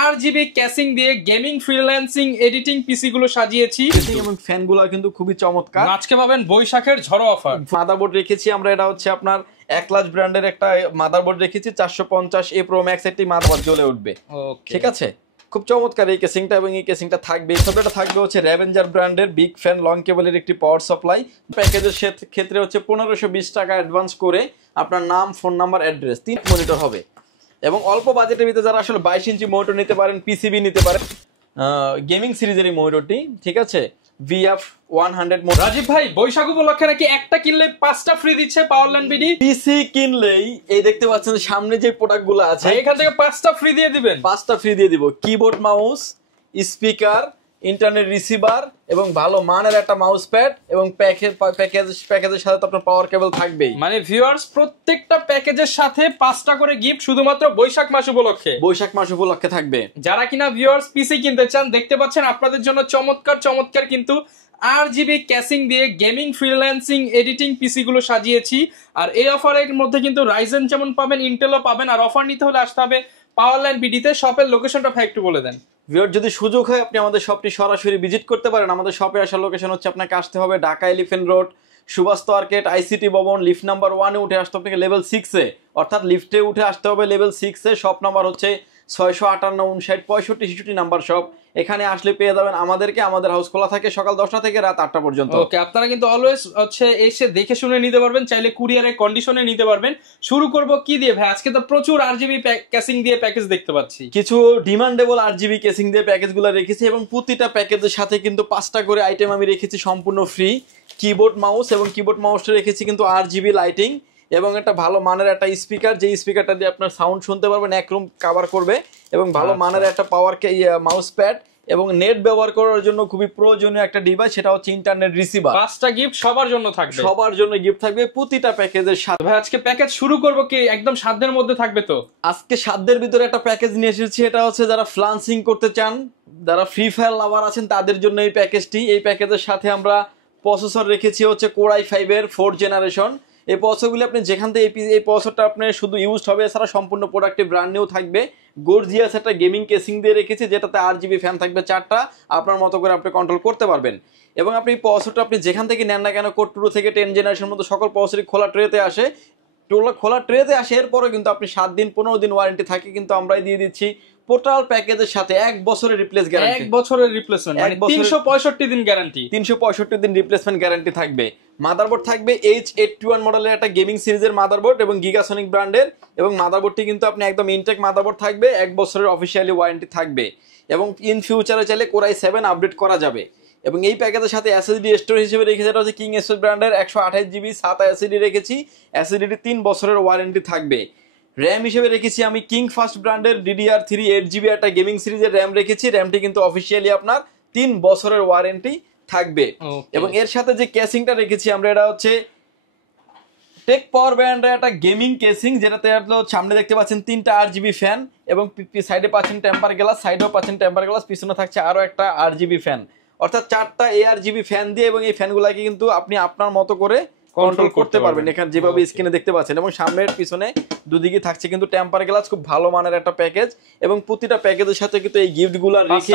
RGB casing দিয়ে gaming freelancing editing পিসি গুলো সাজিয়েছি এবং ফ্যানগুলো কিন্তু খুবই চমৎকার। আজকে পাবেন বৈশাখের ঝড়ো অফার। মাদারবোর্ড রেখেছি আমরা, এটা হচ্ছে আপনার একলাস ব্র্যান্ডের একটা মাদারবোর্ড রেখেছি, 450A Pro Max একটি মাদারবোর্ড জ্বলে উঠবে। ঠিক আছে, খুব চমৎকার এই কেসিংটা, এবং এই কেসিংটা থাকবে। এটা থাকবে হচ্ছে র্যাভেঞ্জার ব্র্যান্ডের বিগ ফ্যান লং কেবলের একটি পাওয়ার সাপ্লাই। প্যাকেজের ক্ষেত্রে হচ্ছে 1520 টাকা অ্যাডভান্স করে আপনার নাম, ফোন নাম্বার, অ্যাড্রেস, 3 মনিটর হবে। এবং অল্প বাজেটের ভিতরে যারা আসলে 22 ইঞ্চি মনিটর নিতে পারেন, পিসিবি নিতে পারেন, গেমিং সিরিজের এই মনিটরটি, ঠিক আছে, VF100 রাজীব ভাই, বৈশাখ উপলক্ষে নাকি একটা কিনলে 5টা ফ্রি দিচ্ছে পাওয়ারল্যান্ড বিডি। পিসি কিনলেই এই দেখতে পাচ্ছেন সামনে যে প্রোডাক্টগুলো আছে এখান থেকে 5টা ফ্রি দিয়ে দিবেন। 5টা ফ্রি দিয়ে দিব। Keyboard, mouse, speaker, internet receiver এবং ভালো মানের একটা মাউস প্যাড, এবং প্যাকেজের সাথে তো আপনার পাওয়ার কেবল থাকবেই। মানে ভিউয়ার্স, প্রত্যেকটা প্যাকেজের সাথে 5টা করে গিফট শুধুমাত্র বৈশাখ মাস উপলক্ষে। বৈশাখ মাস উপলক্ষে থাকবে। যারা কিনা ভিউয়ার্স পিসি কিনতে চান, দেখতে পাচ্ছেন আপনাদের জন্য চমৎকার কিন্তু RGB ক্যাসিং দিয়ে গেমিং ফ্রিল্যান্সিং এডিটিং পিসি গুলো সাজিয়েছি। আর এই অফারের মধ্যে কিন্তু রাইজেন যেমন পাবেন, ইন্টেলও পাবেন। আর অফার নিতে হলে আসতে হবে পাওয়ারল্যান্ড বিডিতে। শপের লোকেশনটা ভাই একটু বলে দেন। ভিউয়ার, যদি সুযোগ হয় আপনি আমাদের শপটি সরাসরি ভিজিট করতে পারেন। আমাদের শপে আসার লোকেশন হচ্ছে, আপনাকে আসতে হবে Dhaka elephant road, Subastu আর্কেট, ICT ভবন, লিফট নাম্বার 1-এ উঠে আসতে হবে লেভেল 6-এ, অর্থাৎ লিফটে উঠে আসতে হবে লেভেল 6-এ। শপ নাম্বার হচ্ছে 658, 59, 65, 66 নাম্বার শপ। এখানে আসলে পেয়ে যাবেন আমাদেরকে। আমাদের হাউস খোলা থাকে সকাল 10টা থেকে রাত 8টা পর্যন্ত। ওকে, আপনারা কিন্তু অলওয়েজ হচ্ছে এসে দেখে শুনে নিতে পারবেন, চাইলে কুরিয়ারের কন্ডিশনে নিতে পারবেন। শুরু করব কি দিয়ে ভাই? আজকে তো প্রচুর RGB ক্যাসিং দিয়ে প্যাকেজ দেখতে পাচ্ছি। কিছু ডিমান্ডেবল RGB কেসিং দিয়ে প্যাকেজগুলো রেখেছি, এবং প্রতিটা প্যাকেজের সাথে কিন্তু 5টা করে আইটেম আমি রেখেছি সম্পূর্ণ ফ্রি। কিবোর্ড মাউস, এবং কিবোর্ড মাউসটা রেখেছি কিন্তু RGB লাইটিং, এবং একটা ভালো মানের একটা স্পিকার, যে স্পিকারটা দিয়ে আপনার সাউন্ড শুনতে পারবেন, এক রুম কভার করবে, এবং ভালো মানের একটা পাওয়ার মাউস প্যাড, এবং নেট ব্যবহার করার জন্য খুবই প্রয়োজনীয় একটা ডিভাইস, সেটা হচ্ছে ইন্টারনেট রিসিভার। 5টা গিফট সবার জন্য থাকবে। সবার জন্য গিফট থাকবে প্রতিটা প্যাকেজের সাথে। ভাই আজকে প্যাকেজ শুরু করব কি একদম সাধ্যের মধ্যে থাকবে তো? আজকে সাধ্যের ভিতরে একটা প্যাকেজ নিয়ে এসেছি। এটা হচ্ছে যারা ফ্রিল্যান্সিং করতে চান, যারা ফ্রি ফায়ার লাভার আছেন, তাদের জন্য এই প্যাকেজটি। এই প্যাকেজের সাথে আমরা প্রসেসর রেখেছি হচ্ছে Core i5-এর 4th জেনারেশন। এই প্রসেসরগুলি আপনি যেখান থেকে এই প্রসেসরটা আপনার শুধু ইউজড হবে, এছাড়া সম্পূর্ণ প্রোডাক্টে ব্র্যান্ড নিউ থাকবে। গর্জিয়াস একটা গেমিং কেসিং দিয়ে রেখেছি, যেটাতে RGB ফ্যান থাকবে 4টা, আপনার মতো করে আপনি কন্ট্রোল করতে পারবেন। এবং আপনি প্রসেসরটা আপনি যেখান থেকে নেন না কেন, Core 2 থেকে 10 জেনারেশন মতো সকল প্রসেসরই খোলা ট্রেতে আসে। এরপরে কিন্তু আপনি 7 দিন 15 দিন ওয়ারেন্টি থাকে, কিন্তু আমরাই দিয়ে দিচ্ছি টোটাল প্যাকেজের সাথে 1 বছরের রিপ্লেস গ্যারান্টি। 1 বছরের রিপ্লেসমেন্ট, মানে 365 দিন গ্যারান্টি। 365 দিন রিপ্লেসমেন্ট গ্যারান্টি থাকবে। মাদারবোর্ড থাকবে H81 মডেলের একটা গেমিং সিরিজের মাদারবোর্ড, এবং গিগাসনিক ব্র্যান্ডের, এবং মাদারবোর্ডটি কিন্তু আপনি একদম ইনটেক মাদারবোর্ড থাকবে, 1 বছরের অফিসিয়ালি ওয়ারেন্টি থাকবে, এবং ইন ফিউচারে চাইলে Core i7 আপডেট করা যাবে। এবং এই প্যাকেজের সাথে SSD স্টোরেজ হিসেবে রেখেছি, যেটা হচ্ছে কিং এসএস ব্র্যান্ডের 128GB SATA SSD রেখেছি। SSD 3 বছরের ওয়ারেন্টি থাকবে। র্যাম হিসেবে রেখেছি আমি কিং ফাস্ট ব্র্যান্ডের DDR3 8GB একটা গেমিং সিরিজের র্যাম রেখেছি। র্যামটি কিন্তু অফিসিয়ালি আপনার 3 বছরের ওয়ারেন্টি থাকবে। এবং এর সাথে যে কেসিংটা রেখেছি আমরা, এটা হচ্ছে টেক পাওয়ার ব্র্যান্ডের একটা গেমিং কেসিং, যেটাতে সামনে দেখতে পাচ্ছেন 3টা RGB ফ্যান, এবং সাইডে পাচ্ছেন টেম্পার গ্লাস, সাইডেও পাচ্ছেন টেম্পার গ্লাস, পিছনে থাকছে আরো একটা RGB ফ্যান, অর্থাৎ 4টা ARGB ফ্যান দিয়ে। এবং এই ফ্যানগুলোকে কিন্তু আপনি আপনার মতো করে কন্ট্রোল করতে পারবেন, এখানে যেভাবে স্ক্রিনে দেখতে পাচ্ছেন। এবং সামনের পিছনে দুদিকে থাকছে কিন্তু টেম্পার গ্লাস, খুব ভালো মানের একটা প্যাকেজ। এবং প্রতিটা প্যাকেজের সাথে কিন্তু এই গিফটগুলো রেখে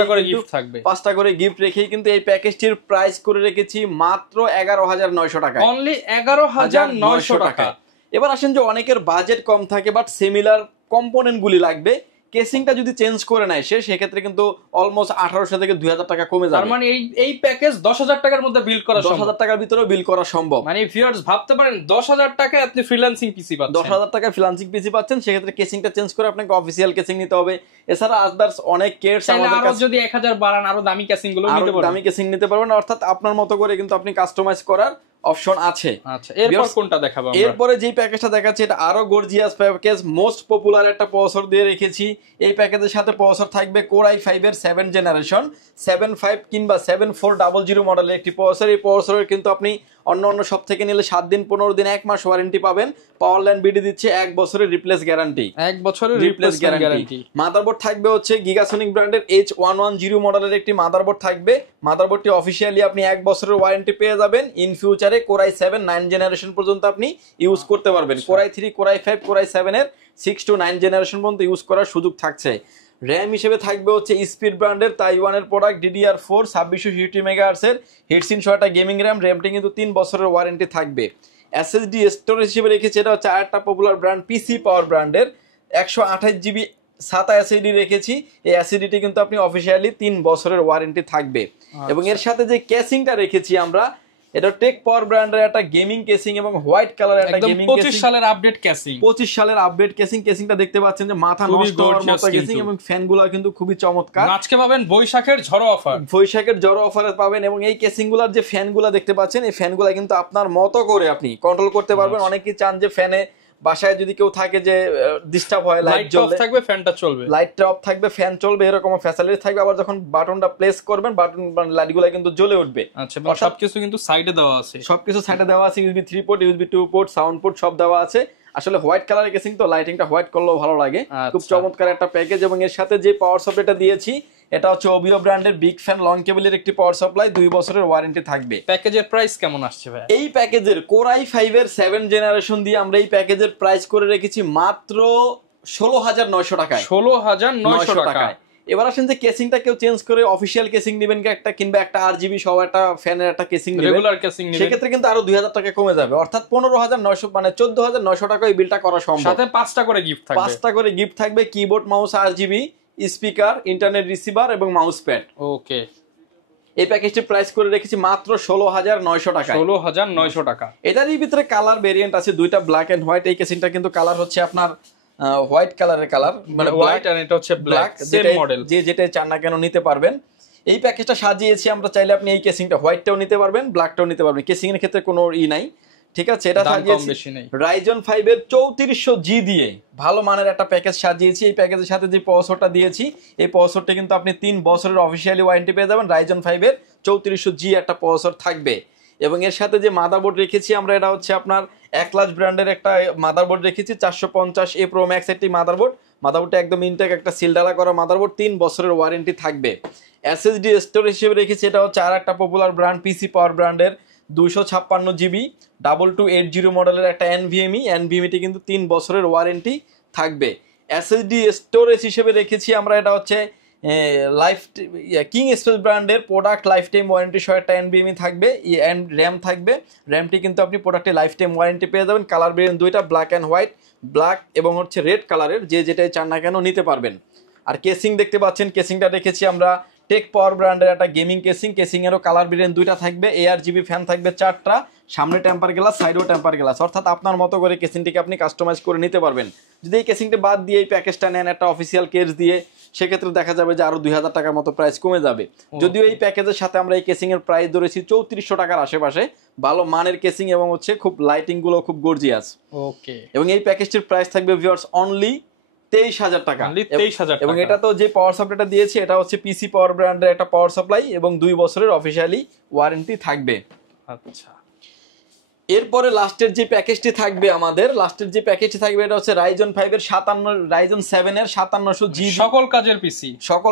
5টা করে গিফট রেখেই কিন্তু এই প্যাকেজটির প্রাইস করে রেখেছি মাত্র 11,900 টাকা। অনলি 11,900 টাকা। এবার আসেন যে অনেকের বাজেট কম থাকে, বাট সিমিলার কম্পোনেন্ট গুলি লাগবে, কেসিংটা যদি চেঞ্জ করে নেয় সেক্ষেত্রে কিন্তু অলমোস্ট 1800 থেকে 2000 টাকা কমে যাবে। তার মানে এই প্যাকেজ 10,000 টাকার মধ্যে বিল করা সম্ভব। 10,000 টাকার ভিতরেও বিল করা সম্ভব। মানে ভিউয়ার্স ভাবতে পারেন 10,000 টাকায় আপনি ফ্রিল্যান্সিং পিসি পাচ্ছেন। 10,000 টাকায় ফ্রিল্যান্সিং পিসি পাচ্ছেন, সেক্ষেত্রে কেসিংটা চেঞ্জ করে আপনাকে অফিসিয়াল কেসিং নিতে হবে। এছাড়া আদার্স অনেক কেটস আমাদের কাছে, যদি 1000 বাড়ান আরো দামি কেসিং গুলো নিতে পারবেন। দামি কেসিং নিতে পারবেন, অর্থাৎ আপনার মতো করে কিন্তু আপনি কাস্টমাইজ করার অপশন আছে। আচ্ছা, এরপর কোনটা দেখাবো আমরা? এরপরে যে প্যাকেজটা দেখাচ্ছি এটা আরো গর্জিয়াস প্যাকেজ, মোস্ট পপুলার একটা প্রসেসর দিয়ে রেখেছি। এই প্যাকেজের সাথে প্রসেসর থাকবে Core i5-এর 7th জেনারেশন, 75 কিংবা 7400 মডেলের একটি প্রসেসর। এই প্রসেসরের কিন্তু আপনি অন্য সব থেকে নিলে 7 দিন 15 দিন 1 মাস ওয়ারেন্টি পাবেন। পাওয়ারল্যান্ড বিডি দিচ্ছে 1 বছরের রিপ্লেস গ্যারান্টি। 1 বছরের রিপ্লেস গ্যারান্টি। মাদারবোর্ড থাকবে হচ্ছে গিগাসনিক ব্র্যান্ডের H110 মডেলের একটি মাদারবোর্ড থাকবে। মাদারবোর্ডটি অফিসিয়ালি আপনি 1 বছরের ওয়ারেন্টি পেয়ে যাবেন। ইন ফিউচারে Core i7 9 জেনারেশন পর্যন্ত আপনি ইউজ করতে পারবেন। Core i3, Core i5, Core i7 এর 6 to 9 জেনারেশন পর্যন্ত ইউজ করার সুযোগ থাকছে। র্যাম হিসেবে থাকবে হচ্ছে স্পিড ব্র্যান্ডের তাইওয়ানের প্রোডাক্ট DDR4 2660 মেগাহার্টসের হিটসিন সহ একটা গেমিং র্যাম। র্যামটি কিন্তু 3 বছরের ওয়ারেন্টি থাকবে। এসএসডি স্টোরেজ হিসেবে রেখেছি, এটা হচ্ছে আরেকটা পপুলার ব্র্যান্ড পিসি পাওয়ার ব্র্যান্ডের 128 GB SATA এসএসডি রেখেছি। এই এসএসডিটি কিন্তু আপনি অফিসিয়ালি 3 বছরের ওয়ারেন্টি থাকবে। এবং এর সাথে যে কেসিংটা রেখেছি আমরা, এটা টেক পাওয়ার ব্র্যান্ডের একটা গেমিং কেসিং এবং হোয়াইট কালার একটা গেমিং কেসিং, 25 সালের আপডেট কেসিং, 25 সালের আপডেট কেসিং। কেসিংটা দেখতে পাচ্ছেন যে মাথা নষ্ট হওয়ার মতো কেসিং, এবং ফ্যানগুলো কিন্তু খুবই চমৎকার। আজকে পাবেন বৈশাখের ঝড়ো অফার, বৈশাখের ঝড়ো অফারে পাবেন। এবং এই কেসিংগুলোর যে ফ্যানগুলো দেখতে পাচ্ছেন, এই ফ্যানগুলো কিন্তু আপনার মতো করে আপনি কন্ট্রোল করতে পারবেন। অনেকেই চান যে ফ্যানে বাসায় যদি কেউ থাকে যে ডিস্টার্ব হয়, লাইট অফ থাকবে ফ্যানটা চলবে, লাইটটা অফ থাকবে ফ্যান চলবে, এরকম ফ্যাসিলিটি থাকবে। আবার যখন বাটনটা প্রেস করবেন বাটন লাইটগুলো কিন্তু জ্বলে উঠবে। আচ্ছা, সবকিছু কিন্তু সাইডে দেওয়া আছে, সবকিছু সাইডে দেওয়া আছে, USB 3 port, USB 2 port, sound port সব দেওয়া আছে। আসলে হোয়াইট কালারের কেসিং তো লাইটিংটা হোয়াইট করলেও ভালো লাগে। খুব চমৎকার একটা প্যাকেজ। এবং এর সাথে যে পাওয়ার সাপ্লাইটা দিয়েছি, এটা হচ্ছে ওবিও ব্র্যান্ডের বিগ ফ্যান লং কেবলের একটি পাওয়ার সাপ্লাই, 2 বছরের ওয়ারেন্টি থাকবে। প্যাকেজের প্রাইস কেমন আসছে ভাই? এই প্যাকেজের Core i5 এর 7 জেনারেশন দিয়ে আমরা এই প্যাকেজের প্রাইস করে রেখেছি মাত্র 16,900 টাকায়। 16,900 টাকায়। এবার আসেন যে কেসিংটা কেউ চেঞ্জ করে অফিসিয়াল কেসিং নেবেন কি একটা, কিংবা একটা RGB সহ একটা ফ্যানের একটা কেসিং নেবেন, রেগুলার কেসিং নেবেন, সেক্ষেত্রে কিন্তু আরো 2,000 টাকা কমে যাবে। অর্থাৎ 15,900 মানে 14,900 টাকা এই বিলটা করা সম্ভব। সাথে 5টা করে গিফট থাকবে, 5টা করে গিফট থাকবে, keyboard, mouse, RGB, speaker, internet receiver এবং মাউস প্যাড। ওকে, এই প্যাকেজটি প্রাইস করে রেখেছি মাত্র 16,900 টাকা। 16,900 টাকা। এটারই ভিতরে কালার ভেরিয়েন্ট আছে দুইটা, ব্ল্যাক এন্ড হোয়াইট। এই কেসিংটা কিন্তু কালার হচ্ছে আপনার হোয়াইট কালারের কালার, মানে হোয়াইট আর এটা হচ্ছে ব্ল্যাক, সেম মডেল। যে যেটা চান না কেন নিতে পারবেন। এই প্যাকেজটা সাজিয়েছি আমরা, চাইলে আপনি এই কেসিংটা হোয়াইটটাও নিতে পারবেন, ব্ল্যাকটাও নিতে পারবেন। কেসিং এর ক্ষেত্রে কোনো নাই, ঠিক আছে। এটা সাজিয়েছি Ryzen 5 এর 3400G দিয়ে ভালো মানের একটা প্যাকেজ সাজিয়েছি। এই প্যাকেজের সাথে যে প্রসেসরটা দিয়েছি, এই প্রসেসরটা কিন্তু আপনি 3 বছরের অফিসিয়ালি ওয়ারেন্টি পেয়ে যাবেন। Ryzen 5 এর 3400G একটা প্রসেসর থাকবে। এবং এর সাথে যে মাদারবোর্ড রেখেছি আমরা, এটা হচ্ছে আপনার একলাস ব্র্যান্ডের একটা মাদারবোর্ড রেখেছি, 450A Pro Max একটি মাদারবোর্ডটা একদম ইনটেক একটা সিলডালা করা মাদারবোর্ড, 3 বছরের ওয়ারেন্টি থাকবে। এসএসডি স্টোরেজ হিসেবে রেখেছি, এটা হচ্ছে আর একটা পপুলার ব্র্যান্ড পিসি পাওয়ার ব্র্যান্ডের 256GB 2280 মডেলের একটা NVMe কিন্তু 3 বছরের ওয়ারেন্টি থাকবে। এসএসডি স্টোরেজ হিসেবে রেখেছি আমরা, এটা হচ্ছে কিং স্পেস ব্র্যান্ডের প্রোডাক্ট লাইফ টাইম ওয়ারেন্টি সহ একটা NVMe থাকবে, র্যাম থাকবে। র্যামটি কিন্তু আপনি প্রোডাক্টে লাইফ টাইম ওয়ারেন্টি পেয়ে যাবেন। কালার ভেরিয়েন্ট দুইটা, ব্ল্যাক অ্যান্ড হোয়াইট, ব্ল্যাক এবং হচ্ছে রেড কালারের, যে যেটাই চান না কেন নিতে পারবেন। আর কেসিং দেখতে পাচ্ছেন, কেসিংটা রেখেছি আমরা টেক পাওয়ার ব্র্যান্ডের একটা গেমিং কেসিং এরও কালার ভেরিয়েন্ট দুইটা থাকবে। ARGB ফ্যান থাকবে 4টা, সামনে টেম্পার গ্লাস, সাইডেও টেম্পার গ্লাস। অর্থাৎ আপনার মতো করে কেসিংটিকে আপনি কাস্টমাইজ করে নিতে পারবেন। যদি এই কেসিংটা বাদ দিয়ে এই প্যাকেজটা নেন একটা অফিসিয়াল কেস দিয়ে, সেক্ষেত্রে দেখা যাবে যে আরো 2,000 টাকার মতো প্রাইস কমে যাবে। যদিও এই প্যাকেজের সাথে আমরা এই কেসিং এর প্রাইস ধরেছি 3400 টাকার আশেপাশে। ভালো মানের কেসিং এবং হচ্ছে খুব লাইটিং গুলো খুব গর্জিয়াস। ওকে, এবং এই প্যাকেজটির প্রাইস থাকবে ভিউয়ার্স অনলি 23,000 টাকা। এবং এটা তো যে পাওয়ার সাপ্লাইটা দিয়েছি, এটা হচ্ছে পিসি পাওয়ার ব্র্যান্ডের একটা পাওয়ার সাপ্লাই এবং 2 বছরের অফিসিয়ালি ওয়ারেন্টি থাকবে। আচ্ছা, এরপরে লাস্টের যে প্যাকেজটি থাকবে এটা হচ্ছে Ryzen 7 এর 5700G সকল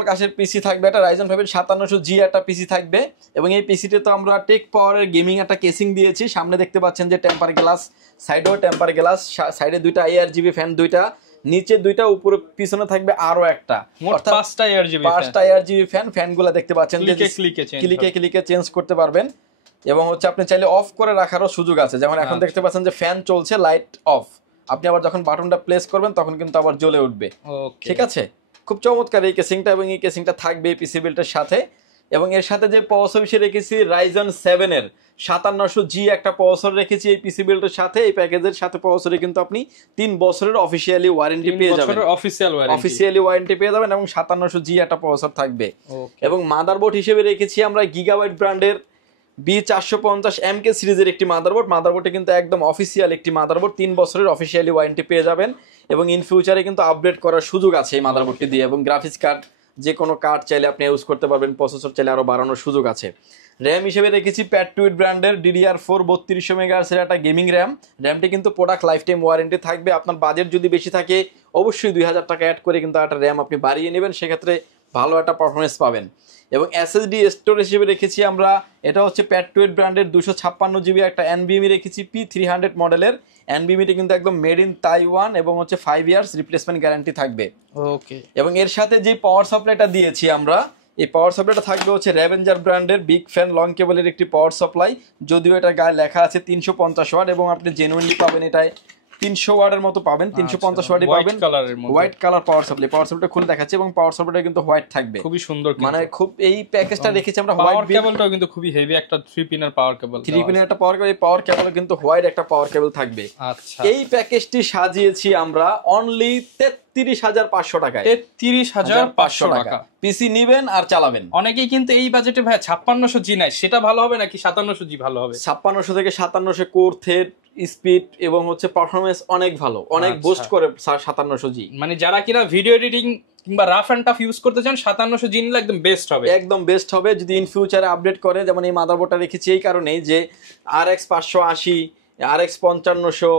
কাজের পিসি থাকবে। এটা Ryzen 5 এর 5700G একটা পিসি থাকবে। এবং এই পিসিতে তো আমরা টেক পাওয়ারের গেমিং একটা কেসিং দিয়েছি। সামনে দেখতে পাচ্ছেন যে টেম্পার গ্লাস, সাইডেও টেম্পার গ্লাস, সাইডে দুইটা ARGB ফ্যান, দুইটা নিচে দুইটা, উপরে পিছনে থাকবে আরো একটা, অর্থাৎ 5টা ARGB ফ্যানগুলো দেখতে পাচ্ছেন যে ক্লিকে চেঞ্জ করতে পারবেন। এবং হচ্ছে আপনি চাইলে অফ করে রাখারও সুযোগ আছে, যেমন এখন দেখতে পাচ্ছেন যে ফ্যান চলছে, লাইট অফ, আপনি আবার যখন বাটনটা প্রেস করবেন তখন কিন্তু আবার জ্বলে উঠবে। ঠিক আছে, খুব চমৎকার এই কেসিংটা। এবং এই কেসিংটা থাকবে পিসি বিল্ডের সাথে। এবং এর সাথে যে প্রসেসর হিসেবে রেখেছি Ryzen 7 এর 5700G একটা প্রসেসর রেখেছি এই পিসি বিল্ডের সাথে। এই প্যাকেজের সাথে প্রসেসরে কিন্তু আপনি 3 বছরের অফিসিয়ালি ওয়ারেন্টি পেয়ে যাবেন, অফিসিয়ালি ওয়ারেন্টি পেয়ে যাবেন। এবং 5700G একটা প্রসেসর থাকবে। এবং মাদারবোর্ড হিসেবে রেখেছি আমরা গিগাবাইট ব্র্যান্ডের B450MK সিরিজের একটি মাদারবোর্ডে কিন্তু একদম অফিসিয়াল একটি মাদারবোর্ড, 3 বছরের অফিসিয়ালি ওয়ারেন্টি পেয়ে যাবেন। এবং ইন ফিউচারে কিন্তু আপডেট করার সুযোগ আছে এই মাদারবোর্ডটি দিয়ে। এবং গ্রাফিক্স কার্ড, যে কোনো কার্ড চাইলে আপনি ইউজ করতে পারবেন, প্রসেসর চাইলে আরো বাড়ানোর সুযোগ আছে। র্যাম হিসেবে রেখেছি প্যাটুইট ব্র্যান্ডের DDR4 3200 মেগাহার্টজের একটা গেমিং র্যামটি কিন্তু প্রোডাক্ট লাইফ টাইম ওয়ারেন্টি থাকবে। আপনার বাজেট যদি বেশি থাকে অবশ্যই 2,000 টাকা অ্যাড করে কিন্তু একটা র্যাম আপনি বাড়িয়ে নেবেন, সেক্ষেত্রে ভালো একটা পারফরমেন্স পাবেন। এবং এসএসডি স্টোরেজ হিসেবে রেখেছি আমরা, এটা হচ্ছে প্যাট্রিয়ট ব্র্যান্ডের 256 GB একটা এনভিএমই রেখেছি, P300 মডেলের। এনভিএমইটা কিন্তু একদম মেড ইন তাইওয়ান এবং হচ্ছে 5 ইয়ার্স রিপ্লেসমেন্ট গ্যারান্টি থাকবে। ওকে। এবং এর সাথে যে পাওয়ার সাপ্লাইটা দিয়েছি আমরা, এই পাওয়ার সাপ্লাইটা থাকবে হচ্ছে রেভেঞ্জার ব্র্যান্ডের বিগ ফ্যান লং কেবলের একটি পাওয়ার সাপ্লাই, যদিও এটা গায়ে লেখা আছে 350 ওয়াট এবং আপনি জেনুইনলি পাবেন এটাই 300 ওয়াটের মতো পাবেন, 350 ওয়াটই পাবেন। হোয়াইট কালার পাওয়ার সাপ্লাই, পাওয়ার সাপ্লাইটা খুলে দেখাচ্ছি এবং পাওয়ার সাপ্লাইটা কিন্তু হোয়াইট থাকবে, খুবই সুন্দর। মানে খুব এই প্যাকেজটা রেখেছি আমরা। হোয়াইট কেবলটাও কিন্তু খুবই হেভি, একটা 3 পিনের পাওয়ার কেবল, 3 পিনের একটা পাওয়ার কেবল, এই পাওয়ার কেবল কিন্তু হোয়াইট একটা পাওয়ার কেবল থাকবে। আচ্ছা, এই প্যাকেজটি সাজিয়েছি আমরা অনলি 33,500 টাকায়। 33,500 টাকা পিসি নিবেন আর চালাবেন। অনেকেই কিন্তু এই বাজেটে ভাই 5600G নাই, সেটা ভালো হবে নাকি 5700G ভালো হবে? 5600 থেকে 5700 কোর থ্রেড স্পিড এবং হচ্ছে পারফরমেন্স অনেক ভালো, অনেক বুস্ট করে 5700G। মানে যারা কিনা ভিডিও এডিটিং কিংবা রাফ এন্ড টাফ ইউজ করতে চান 5700G নিলে একদম বেস্ট হবে, একদম বেস্ট হবে। যদি ইন ফিউচারে আপডেট করে, যেমন এই মাদারবোর্ডটা রেখেছি এই কারণেই যে RX 580, RX 5500,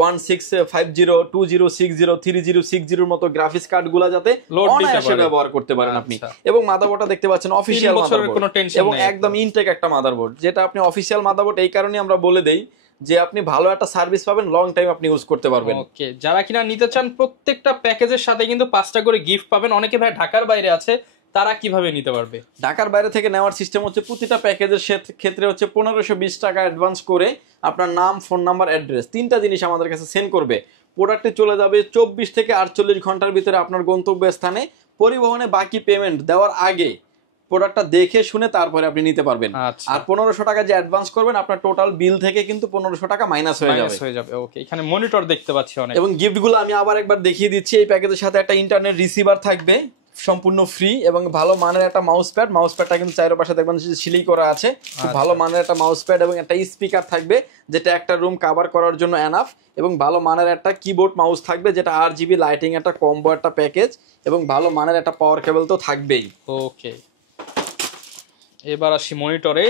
1650, 2060, 3060 মতো গ্রাফিক্স কার্ড গুলা যাতে অনায়াসে ব্যবহার করতে পারেন আপনি। এবং মাদারবোর্ডটা দেখতে পাচ্ছেন অফিসিয়াল মাদারবোর্ড এবং একদম ইনটেক একটা মাদারবোর্ড, যেটা আপনি অফিসিয়াল মাদারবোর্ড এই কারণে আমরা বলে দেই যে আপনি ভালো একটা সার্ভিস পাবেন, লং টাইম আপনি ইউজ করতে পারবেন। ওকে, যারা কিনা নিতে চান প্রত্যেকটা প্যাকেজের সাথে কিন্তু 5টা করে গিফট পাবেন। অনেকে ভাই ঢাকার বাইরে আছে, তারা কিভাবে নিতে পারবে? ঢাকার বাইরে থেকে নেওয়ার সিস্টেম হচ্ছে প্রতিটা প্যাকেজের ক্ষেত্রে হচ্ছে 1520 টাকা অ্যাডভান্স করে আপনার নাম, ফোন নাম্বার, অ্যাড্রেস 3টা জিনিস আমাদের কাছে সেন্ড করবে। প্রোডাক্টে চলে যাবে 24 থেকে 48 ঘন্টার ভিতরে আপনার গন্তব্য স্থানে। পরিবহনে বাকি পেমেন্ট দেওয়ার আগে প্রোডাক্টটা দেখে শুনে তারপরে আপনি নিতে পারবেন। আর 1500 টাকা যে অ্যাডভান্স করবেন আপনার টোটাল বিল থেকে কিন্তু 1500 টাকা মাইনাস হয়ে যাবে। ওকে, এখানে মনিটর দেখতে পাচ্ছি অনেক। এবং গিফটগুলো আমি আবার একবার দেখিয়ে দিচ্ছি। এই প্যাকেজের সাথে একটা ইন্টারনেট রিসিভার থাকবে সম্পূর্ণ ফ্রি এবং ভালো মানের একটা মাউস প্যাডটা কিন্তু চাইরো পাশে দেখবেন সিলাই করা আছে, খুব ভালো মানের একটা মাউস প্যাড এবং একটা স্পিকার থাকবে যেটা একটা রুম কভার করার জন্য এনাফ, এবং ভালো মানের একটা কিবোর্ড মাউস থাকবে যেটা RGB লাইটিং একটা কম্বো একটা প্যাকেজ, এবং ভালো মানের একটা পাওয়ার কেবল তো থাকবেই। ওকে, এবার আসি মনিটরে।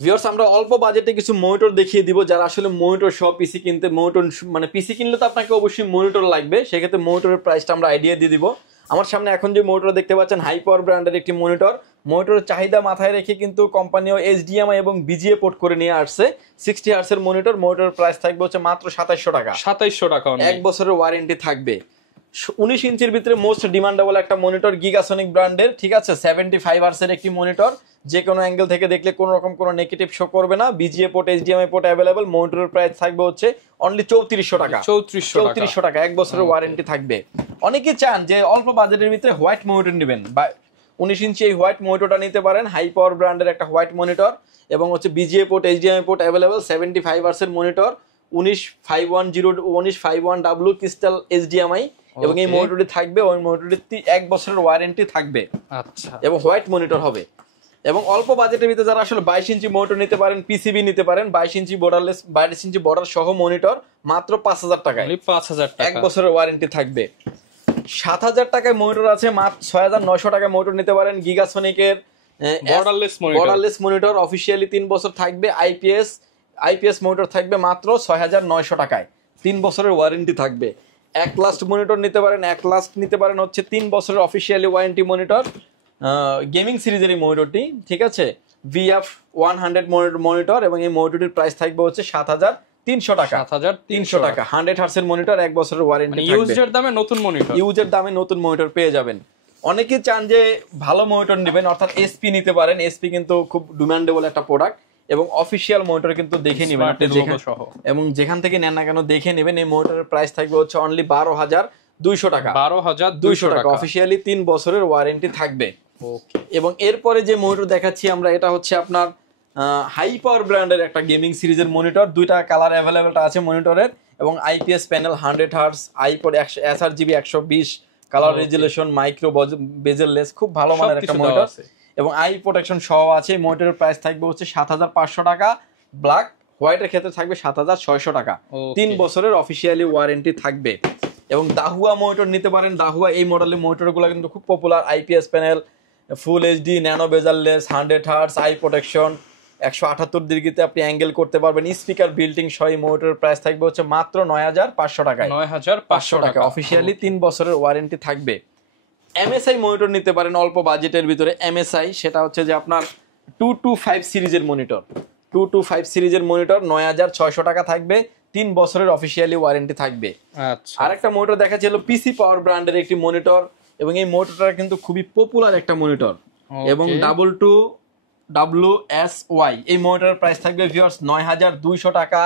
ভিউয়ার্স, আমরা অল্প বাজেটে কিছু মনিটর দেখিয়ে দিব যারা আসলে মনিটর সব পিসি কিনতে, মনিটর মানে পিসি কিনলে তো আপনাকে অবশ্যই মনিটর লাগবে, সেক্ষেত্রে মনিটরের প্রাইসটা আমরা আইডিয়া দিয়ে দিব। আমার সামনে এখন যে মনিটর দেখতে পাচ্ছেন হাই পাওয়ার ব্র্যান্ডের একটি মনিটর। মনিটরের চাহিদা মাথায় রেখে কিন্তু কোম্পানিও HDMI এবং BGA পোর্ট করে নিয়ে আসছে। 60 হার্টজের মনিটর, মনিটরের প্রাইস থাকবে হচ্ছে মাত্র 2700 টাকা। 2700 টাকা, 1 বছরের ওয়ারেন্টি থাকবে। 19 ইঞ্চির ভিতরে মোস্ট ডিমান্ডেবল একটা মনিটর গিগাসনিক ব্র্যান্ডের, ঠিক আছে, 75 হার্টজের একটি মনিটর, যে কোনো অ্যাঙ্গেল থেকে দেখলে কোনো রকম কোনো নেগেটিভ শো করবে না। BGA port, HDMI port available. মনিটরের প্রাইস থাকবে হচ্ছে অনলি 3400 টাকা। 3400 টাকা, 1 বছরের ওয়ারেন্টি থাকবে। অনেকে চান যে অল্প বাজেটের ভিতরে হোয়াইট মনিটর নেবেন, বা 19 ইঞ্চি এই হোয়াইট মনিটরটা নিতে পারেন। হাই পাওয়ার ব্র্যান্ডের একটা হোয়াইট মনিটর এবং হচ্ছে BGA port, HDMI port available. 75 হার্টজের মনিটর, 19510 ক্রিস্টাল HDMI, এবং এই মনিটরটি থাকবে, ওই মনিটরটি 1 বছরের ওয়ারেন্টি থাকবে। আচ্ছা, এবং হোয়াইট মনিটর হবে। এবং অল্প বাজেটের ভিতরে যারা আসলে 22 ইঞ্চি মনিটর নিতে পারেন, PCB নিতে পারেন, 22 ইঞ্চি বর্ডারলেস, 22 ইঞ্চি বর্ডার সহ মনিটর মাত্র 5000 টাকায়, 5000 টাকা, 1 বছরের ওয়ারেন্টি থাকবে। 7000 টাকায় মনিটর আছে, মাত্র 6900 টাকায় মনিটর নিতে পারেন। গিগাসনিকের বর্ডারলেস মনিটর অফিসিয়ালি 3 বছর থাকবে। IPS মনিটর থাকবে মাত্র 6900 টাকায়, 3 বছরের ওয়ারেন্টি থাকবে। এক লাস্ট মনিটর নিতে পারেন, নিতে পারেন হচ্ছে 3 বছরের অফিসিয়ালি ওয়ারেন্টি মনিটর, গেমিং সিরিজের এই মনিটরটি, ঠিক আছে, VF100 মনিটর, এবং এই মনিটরটির প্রাইস থাকবে হচ্ছে 7300 টাকা। 7300 টাকা, 100 হার্টজের মনিটর, 1 বছরের ওয়ারেন্টি থাকবে। ইউজের দামে নতুন মনিটর পেয়ে যাবেন। অনেকে চান যে ভালো মনিটর নেবেন, অর্থাৎ SP নিতে পারেন। SP কিন্তু খুব ডিমান্ডেবল একটা প্রোডাক্ট, এবং অফিসিয়াল মনিটর কিন্তু দেখে নেবেন আপনি, এবং যেখান থেকে নেন না কেন দেখে নেবেন। এই মনিটরের প্রাইস থাকবে হচ্ছে অনলি 12200 টাকা। 12200 টাকা অফিসিয়ালি 3 বছরের ওয়ারেন্টি থাকবে। এবং এরপরে যে মনিটর দেখাচ্ছি আমরা, এটা হচ্ছে আপনার হাই পাওয়ার ব্র্যান্ডের একটা গেমিং সিরিজের মনিটর। 2টা কালার অ্যাভেলেবেল আছে মনিটরের, এবং IPS panel, 100 hertz, iPod, sRGB 120, colour resolution, micro bezel-less, খুব ভালো মানের একটা মনিটর, এবং আই প্রোটেকশন সহ আছে। মনিটরের প্রাইস থাকবে হচ্ছে 7500 টাকা। ব্ল্যাক হোয়াইটের ক্ষেত্রে থাকবে 7600 টাকা। 3 বছরের অফিসিয়ালি ওয়ারেন্টি থাকবে। এবং দাহুয়া মনিটর নিতে পারেন। দাহুয়া এই মডেলের মনিটরগুলো কিন্তু খুব popular. IPS panel, full HD, nano bezel-less, 100 hertz, I protection, 178 ডিগ্রিতে আপনি অ্যাঙ্গেল করতে পারবেন। স্পিকার বিল্টিং সহ মনিটরের প্রাইস থাকবে হচ্ছে মাত্র 9500 টাকায়। 9500 টাকা অফিসিয়ালি 3 বছরের ওয়ারেন্টি থাকবে। MSI মনিটর নিতে পারেন অল্প বাজেটের ভিতরে। MSI সেটা হচ্ছে যে আপনার 225 সিরিজের মনিটর, 225 সিরিজের মনিটর 9600 টাকা থাকবে, 3 বছরের অফিসিয়ালি ওয়ারেন্টি থাকবে। আচ্ছা, আরেকটা মনিটর দেখাচ্ছি হলো পিসি পাওয়ার ব্র্যান্ডের একটি মনিটর, এবং এই মনিটরটা কিন্তু খুবই পপুলার একটা মনিটর, এবং 22WSY এই মনিটরের প্রাইস থাকবে ভিউয়ার্স 9200 টাকা।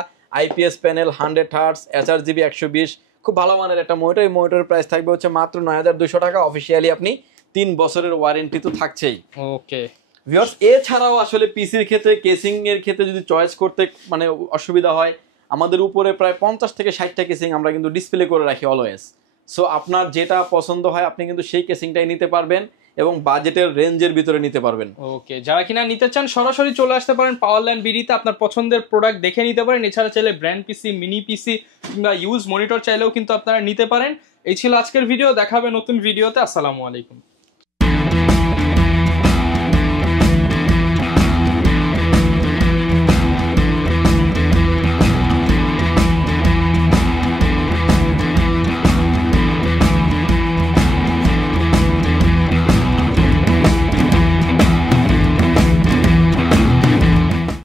IPS প্যানেল, 100 হার্টজ, HRGB 120, খুব ভালো মানের একটা মনিটর। এই মনিটরের প্রাইস থাকবে হচ্ছে মাত্র 9200 টাকা। অফিসিয়ালি আপনি 3 বছরের ওয়ারেন্টি তো থাকছেই। ওকে ভিউয়ার্স, এছাড়াও আসলে পিসির ক্ষেত্রে কেসিং এর ক্ষেত্রে যদি চয়েস করতে মানে অসুবিধা হয়, আমাদের উপরে প্রায় 50 থেকে 60টা কেসিং আমরা কিন্তু ডিসপ্লে করে রাখি অলওয়েজ। সো আপনার যেটা পছন্দ হয় আপনি কিন্তু সেই কেসিংটাই নিতে পারবেন এবং বাজেটের রেঞ্জের ভিতরে নিতে পারবেন। ওকে, যারা কিনা নিতে চান সরাসরি চলে আসতে পারেন পাওয়ারল্যান্ড বিডিতে, আপনার পছন্দের প্রোডাক্ট দেখে নিতে পারেন। এছাড়া চাইলে ব্র্যান্ড পিসি, মিনি পিসি কিংবা ইউজ মনিটর চাইলেও কিন্তু আপনারা নিতে পারেন। এই ছিল আজকের ভিডিও, দেখাবে নতুন ভিডিওতে। আসসালামু আলাইকুম।